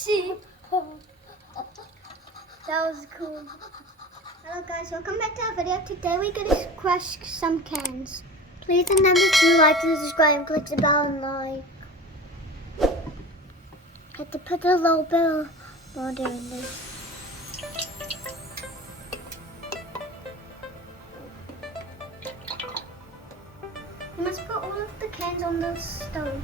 see? That was cool. Hello guys, welcome back to our video. Today we're going to crush some cans. Please remember to like and subscribe and click the bell and like. Have to put a little bit of water in there. You must put all of the cans on the stove.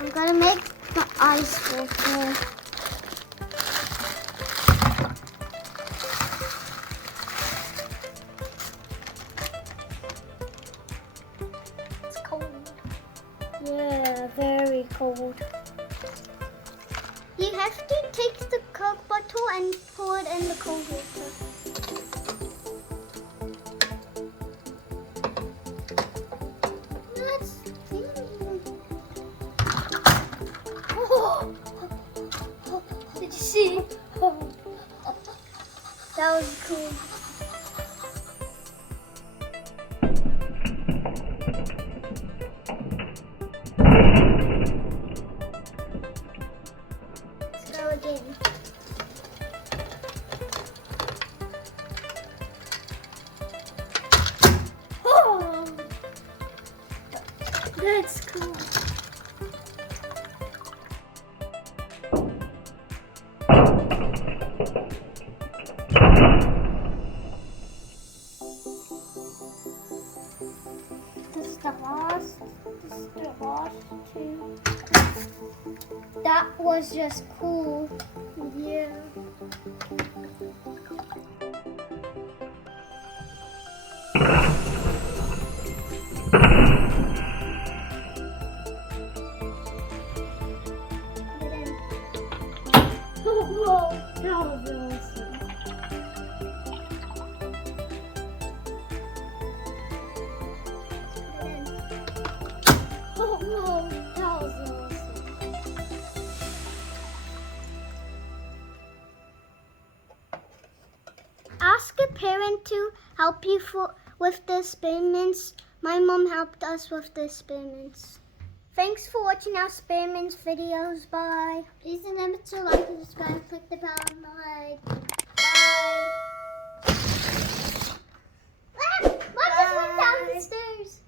I'm gonna make the ice water. It's cold. Yeah, very cold. You have to take the Coke bottle and pour it in the cold water. Did you see? That was cool. Let's go again. Oh, that's cool. This is the last two. That was just cool. Yeah. Whoa, that was awesome. Whoa, that was awesome. Ask a parent to help you with the experiments. My mom helped us with the experiments. Thanks for watching our experiments videos. Bye. Please remember to like and subscribe. Click the bell and like. Bye. Ah, Mom just went down the stairs.